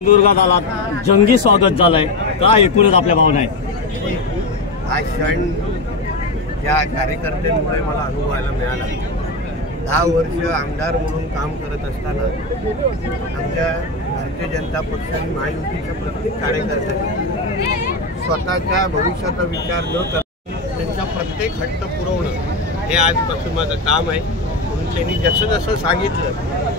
सिंधुदुर्गात आलात, जंगी स्वागत झालंय, काय एकूणच आपल्या भावना आहेत? हा क्षण या कार्यकर्त्यांमुळे मला अनुभवायला मिळाला। 10 वर्ष आमदार म्हणून काम करत असताना आमच्या भारतीय जनता पक्ष आणि महायुतीच्या प्रत्येक कार्यकर्त्यांनी स्वतःच्या भविष्याचा विचार न करता त्यांचा प्रत्येक हट्ट पुरवणं हे आजपासून माझं काम आहे। म्हणून त्यांनी जसं जसं सांगितलं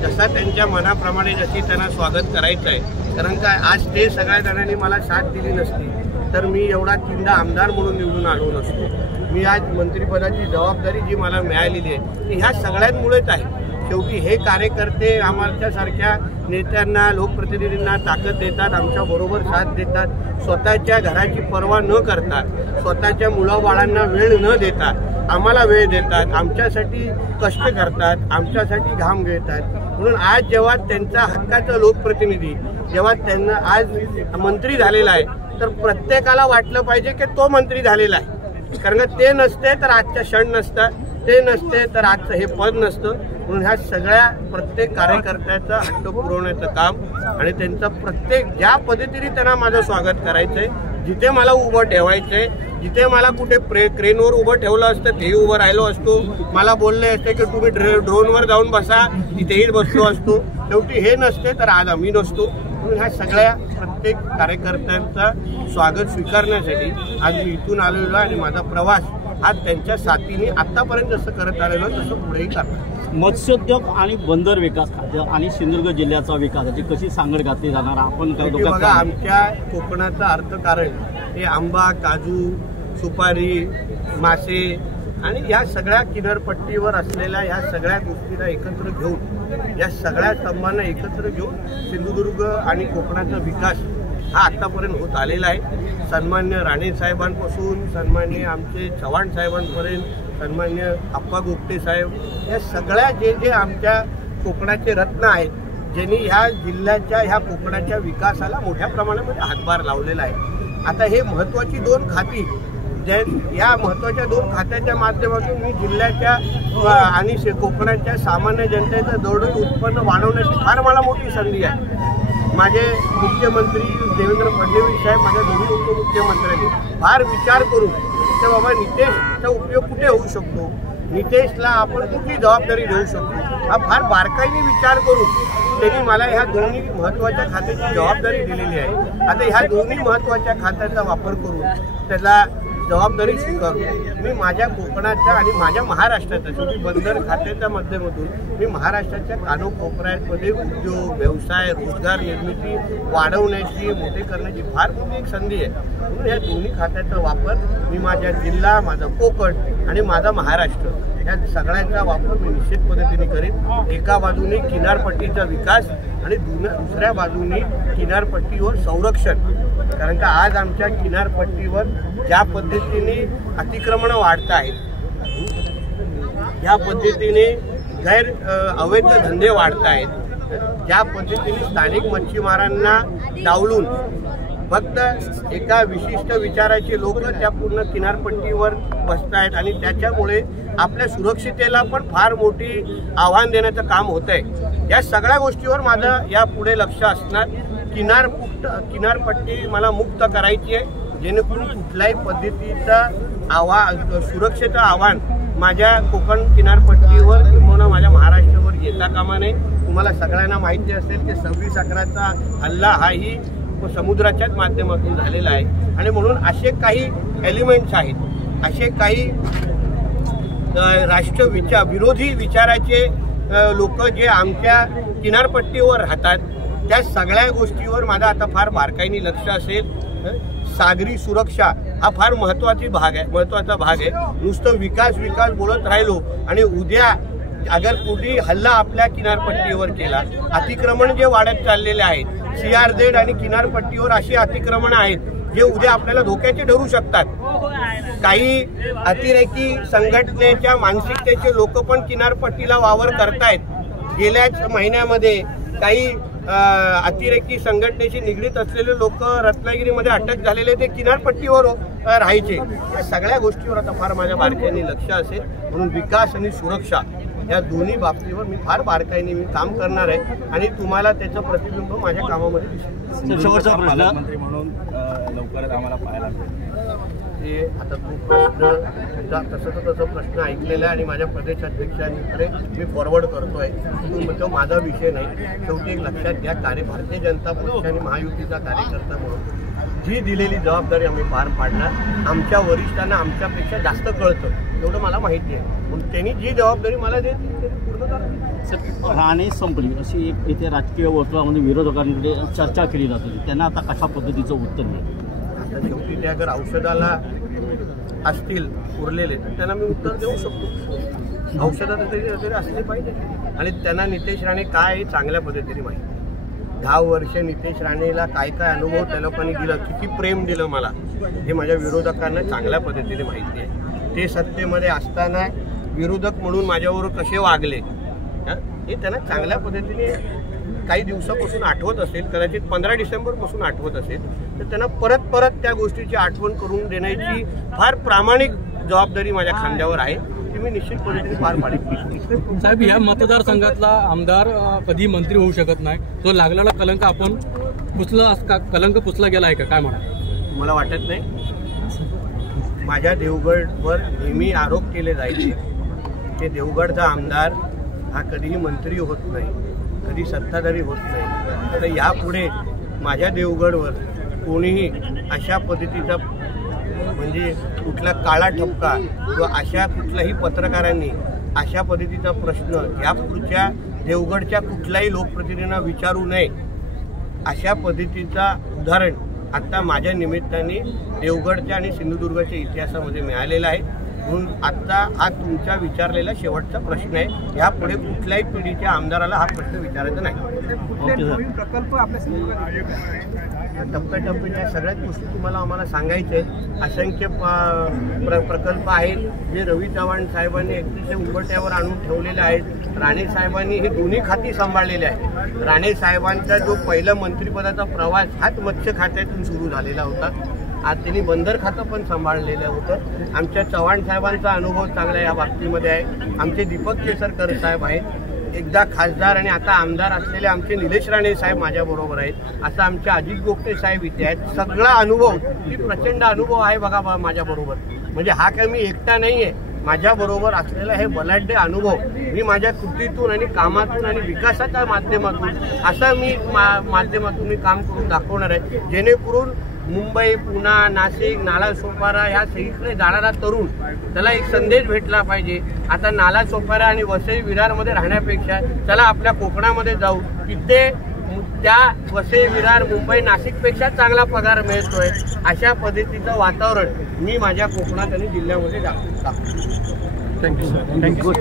जसा त्यांच्या मनाप्रमाणे जशी त्यांना स्वागत करायचं आहे, कारण काय आज ते सगळ्या जणांनी मला साथ दिली नसती तर मी एवढा 3दा आमदार म्हणून निवडून आलो नसतो। मी आज मंत्रिपदाची जबाबदारी जी मला मिळालेली आहे ती ह्या सगळ्यांमुळेच आहे। शेवटी हे कार्यकर्ते आमच्यासारख्या नेत्यांना लोकप्रतिनिधींना ताकद देतात, आमच्याबरोबर साथ देतात, स्वतःच्या घराची पर्वा न करता, स्वतःच्या मुलाबाळांना वेळ न देता आम्हाला वेळ देतात, आमच्यासाठी कष्ट करतात, आमच्यासाठी घाम घेतात। म्हणून आज जेव्हा त्यांचा हक्काचा लोकप्रतिनिधी जेव्हा त्यांना आज मंत्री झालेला आहे तर प्रत्येकाला वाटलं पाहिजे की तो मंत्री झालेला आहे, कारण ते नसते तर आजचा क्षण नसता, ते नसते तर आजचं हे पद नसतं। म्हणून ह्या सगळ्या प्रत्येक कार्यकर्त्याचं हट्ट पुरवण्याचं काम आणि त्यांचं प्रत्येक ज्या पद्धतीने त्यांना माझं स्वागत करायचंय, जिथे मला उभं ठेवायचंय, जिथे मला कुठे क्रेनवर उभं ठेवलं असतं तेही उभं राहिलो असतो, मला बोलले असते की तुम्ही ड्रोनवर जाऊन बसा तिथेही बसलो असतो। शेवटी हे नसते तर आज आम्ही नसतो। म्हणून ह्या सगळ्या प्रत्येक कार्यकर्त्यांचा स्वागत स्वीकारण्यासाठी आज मी इथून आलेलो आणि माझा प्रवास आज त्यांच्या साथीने आतापर्यंत जसं करत आलेलो तसं पुढेही करणार। मत्स्योद्योग आणि बंदर विकास खाते आणि सिंधुदुर्ग जिल्ह्याचा विकास याची कशी सांगड घातली जाणार? आपण बघा, आमच्या कोकणाचं अर्थकारण हे आंबा, काजू, सुपारी, मासे आणि या सगळ्या किनारपट्टीवर असलेल्या ह्या सगळ्या गोष्टीला एकत्र घेऊन, या सगळ्या स्तंभांना एकत्र घेऊन सिंधुदुर्ग आणि कोकणाचा विकास हा आतापर्यंत होत आलेला आहे। सन्मान्य राणे साहेबांपासून सन्मान्य आमचे चव्हाण साहेबांपर्यंत, सन्मान्य आप्पा गोपटे साहेब, या सगळ्या जे आमच्या कोकणाचे रत्न आहेत, ज्यांनी ह्या जिल्ह्याच्या ह्या कोकणाच्या विकासाला मोठ्या प्रमाणामध्ये हातभार लावलेला आहे। आता हे महत्त्वाची 2 खाती या महत्त्वाच्या 2 खात्याच्या माध्यमातून मी जिल्ह्याच्या आणि कोकणाच्या सामान्य जनतेचं दरडोई उत्पन्न वाढवण्याची फार मला मोठी संधी आहे। माझे मुख्यमंत्री देवेंद्र फडणवीस साहेब, माझ्या दोन्ही उपमुख्यमंत्र्यांनी फार विचार करून की बाबा नितेशचा उपयोग कुठे होऊ शकतो, नितेशला आपण कुठली जबाबदारी देऊ शकतो, हा फार बारकाईने विचार करून त्यांनी मला ह्या दोन्ही महत्त्वाच्या खात्याची जबाबदारी दिलेली आहे। आता ह्या दोन्ही महत्त्वाच्या खात्याचा वापर करून त्याला जबाबदारी स्वीकारून मी माझ्या कोकणाच्या आणि माझ्या महाराष्ट्राच्या शेवटी बंदर खात्याच्या माध्यमातून मी महाराष्ट्राच्या कानोकोपऱ्यामध्ये उद्योग, व्यवसाय, रोजगार निर्मिती वाढवण्याची, मोठे करण्याची फार मोठी एक संधी आहे। म्हणून या दोन्ही खात्याचा वापर मी माझ्या जिल्हा, माझा कोकण आणि माझा महाराष्ट्र या सगळ्यांचा वापर मी निश्चित पद्धतीने करीन। एका बाजूने किनारपट्टीचा विकास आणि दुसऱ्या बाजूने किनारपट्टीवर संरक्षण, कारण का आज आमच्या किनारपट्टीवर ज्या पद्धतीने अतिक्रमण वाढत आहेत, ज्या पद्धतीने अवैध धंदे वाढत आहेत, ज्या पद्धतीने स्थानिक मच्छीमारांना डावलून फक्त एका विशिष्ट विचाराचे लोक त्या पूर्ण किनारपट्टीवर बसत आहेत आणि त्याच्यामुळे आपल्या सुरक्षितेला पण फार मोठी आव्हान देण्याचं काम होत आहे। या सगळ्या गोष्टीवर माझं यापुढे लक्ष असणार। किनारपट्टी मला मुक्त करायची आहे, जेणेकरून कुठल्याही पद्धतीचं सुरक्षेचं आव्हान माझ्या कोकण किनारपट्टीवर किंवा माझ्या महाराष्ट्रावर येता कामा नये। तुम्हाला सगळ्यांना माहिती असेल की 26/11चा हल्ला हाही समुद्राच्याच माध्यमातून झालेला आहे आणि म्हणून असे काही एलिमेंट्स आहेत, असे काही विरोधी विचाराचे लोक जे आमच्या किनारपट्टीवर राहतात, त्या सगळ्या गोष्टीवर माझा आता फार बारकाईने लक्ष असेल। सागरी सुरक्षा हा फार महत्त्वाचा भाग आहे। नुसतं विकास बोलत राहिलो आणि उद्या अगर कुठे हल्ला आपल्या किनारपट्टीवर केला, अतिक्रमण जे वाढत चाललेले आहेत, CRZ आणि किनारपट्टीवर अशी अतिक्रमण आहेत जे उद्या आपल्याला धोक्याचे ठरू शकतात। काही अतिरेकी संघटनेच्या मानसिकतेचे लोक पण किनारपट्टीला वावर करतायत। गेल्याच महिन्यामध्ये काही अतिरेकी संघटनेशी निगडीत असलेले लोक रत्नागिरीमध्ये अटक झालेले ते किनारपट्टीवर राहायचे। या सगळ्या गोष्टीवर आता फार माझ्या बारकाईने लक्ष असेल। म्हणून विकास आणि सुरक्षा या दोन्ही बाबतीवर मी फार बारकाईने मी काम करणार आहे आणि तुम्हाला त्याचं प्रतिबिंब माझ्या कामामध्ये दिसेल. शेवटचा प्रश्न पालकमंत्री म्हणून लवकरच आम्हाला पाहायला ते आता तो प्रश्न तसं प्रश्न ऐकलेला आहे आणि माझ्या प्रदेशाध्यक्षांकडे मी फॉरवर्ड करतोय. तो माझा विषय नाही. शेवटी एक लक्षात घ्या, भारतीय जनता पक्ष आणि महायुतीचा कार्यकर्ता म्हणून जी दिलेली जबाबदारी आम्ही पार पाडणार. आमच्या वरिष्ठांना आमच्यापेक्षा जास्त कळतं एवढं मला माहिती आहे, पण त्यांनी जी जबाबदारी मला देते ती पूर्ण करा. राणे संपली अशी एक इथे राजकीय वर्तुळामध्ये विरोधकांकडे चर्चा केली जात होती. त्यांना आता कशा पद्धतीचं उत्तर मिळेल? आता शेवटी त्या जर औषधाला असतील उरलेले तर त्यांना मी उत्तर देऊ शकतो. औषधात तरी असले पाहिजे आणि त्यांना नितेश राणे काय हे चांगल्या पद्धतीने माहिती. 10 वर्ष नितेश राणेला काय काय अनुभव त्या लोकांनी दिला, किती प्रेम दिलं मला, हे माझ्या विरोधकांना चांगल्या पद्धतीने माहिती आहे. ते सत्तेमध्ये असताना विरोधक म्हणून माझ्याबरोबर कसे वागले हे त्यांना चांगल्या पद्धतीने काही दिवसापासून आठवत असेल, कदाचित 15 डिसेंबरपासून आठवत असेल, तर त्यांना परत त्या गोष्टीची आठवण करून देण्याची फार प्रामाणिक जबाबदारी माझ्या खांद्यावर आहे. ती मी निश्चित पद्धतीने पार पाडेन. साहेब, या मतदारसंघातला आमदार कधी मंत्री होऊ शकत नाही. तो लागलेला कलंक आपण कलंक पुसला गेला आहे का, काय म्हणा? मला वाटत नाही. माझ्या देवगडवर नेहमी आरोप केले जायचे की देवगडचा आमदार हा कधीही मंत्री होत नाही, कधी सत्ताधारी होत नाही. तर यापुढे माझ्या देवगडवर कोणीही अशा पद्धतीचा म्हणजे कुठला काळा ठपका किंवा अशा कुठल्याही पत्रकारांनी अशा पद्धतीचा प्रश्न या पुढच्या देवगडच्या कुठल्याही लोकप्रतिनिधींना विचारू नये, अशा पद्धतीचा उदाहरण आता माझ्या निमित्ताने देवगडच्या आणि सिंधुदुर्गाच्या इतिहासामध्ये मिळालेला आहे. म्हणून आता हा तुमच्या विचारलेला शेवटचा प्रश्न आहे. यापुढे कुठल्याही पिढीच्या आमदाराला हा प्रश्न विचारायचा नाही. प्रकल्प टप्प्याटप्प्याच्या सगळ्याच गोष्टी तुम्हाला आम्हाला सांगायचे. असंख्य प्रकल्प आहेत जे रवी चव्हाण साहेबांनी 31 उंबरठ्यावर आणून ठेवलेले आहेत. राणे साहेबांनी हे दोन्ही खाती सांभाळलेले आहेत. राणे साहेबांचा जो पहिला मंत्रिपदाचा प्रवास हाच मत्स्य खात्यातून सुरू झालेला होता. आज त्यांनी बंदर खातं पण सांभाळलेलं होतं. आमच्या चव्हाण साहेबांचा अनुभव चांगला या बाबतीमध्ये आहे. आमचे दीपक केसरकर साहेब आहेत, एकदा खासदार आणि आता आमदार असलेले आमचे निलेश राणे साहेब माझ्याबरोबर आहेत. असं आमचे अजित गोपटे साहेब इथे आहेत. सगळा अनुभव, की प्रचंड अनुभव आहे बघा माझ्याबरोबर. म्हणजे हा काय मी एकटा नाही आहे, माझ्याबरोबर असलेला हे बलाढ्य अनुभव मी माझ्या कृतीतून आणि कामातून आणि विकासाच्या माध्यमातून माध्यमातून मी काम करून दाखवणार आहे, जेणेकरून मुंबई, पुणा, नाशिक, नालासोपारा ह्या सगळीकडे जाणारा तरुण त्याला एक संदेश भेटला पाहिजे. आता नालासोपारा आणि वसई विरारमध्ये राहण्यापेक्षा चला आपल्या कोकणामध्ये जाऊ, तिथे त्या वसई विरार, मुंबई, नाशिकपेक्षा चांगला पगार मिळतोय. अशा पद्धतीचं वातावरण मी माझ्या कोकणात आणि जिल्ह्यामध्ये दाखवतो. थँक्यू.